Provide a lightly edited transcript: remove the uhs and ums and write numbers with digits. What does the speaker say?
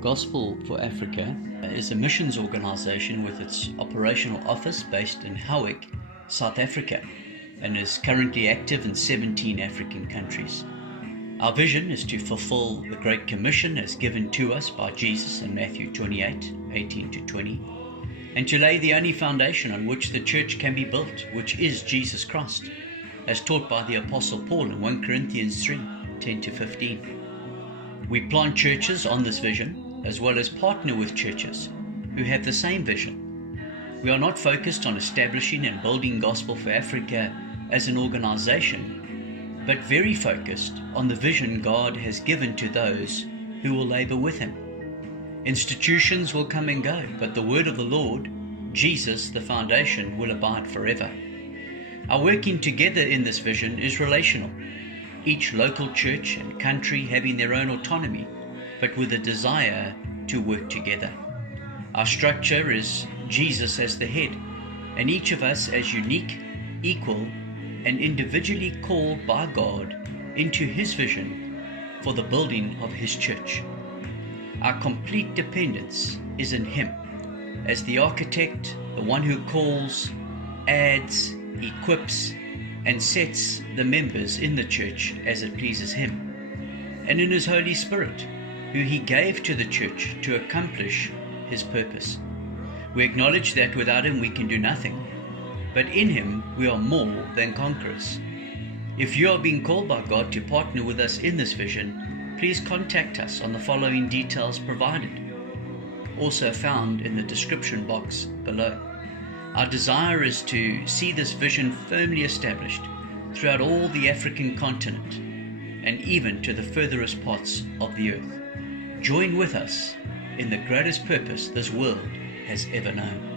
Gospel for Africa is a missions organization with its operational office based in Howick, South Africa, and is currently active in 17 African countries. Our vision is to fulfill the Great Commission as given to us by Jesus in Matthew 28:18-20, and to lay the only foundation on which the church can be built, which is Jesus Christ, as taught by the Apostle Paul in 1 Corinthians 3:10-15. We plant churches on this vision, as well as partner with churches who have the same vision. We are not focused on establishing and building Gospel for Africa as an organization, but very focused on the vision God has given to those who will labor with Him. Institutions will come and go, but the word of the Lord, Jesus, the foundation, will abide forever. Our working together in this vision is relational, each local church and country having their own autonomy, but with a desire to work together. Our structure is Jesus as the head, and each of us as unique, equal, and individually called by God into His vision for the building of His church. Our complete dependence is in Him, as the architect, the one who calls, adds, equips, and sets the members in the church as it pleases Him, and in His Holy Spirit, who He gave to the church to accomplish His purpose. We acknowledge that without Him we can do nothing, but in Him we are more than conquerors. If you are being called by God to partner with us in this vision, please contact us on the following details provided, also found in the description box below. Our desire is to see this vision firmly established throughout all the African continent and even to the furthest parts of the earth. Join with us in the greatest purpose this world has ever known.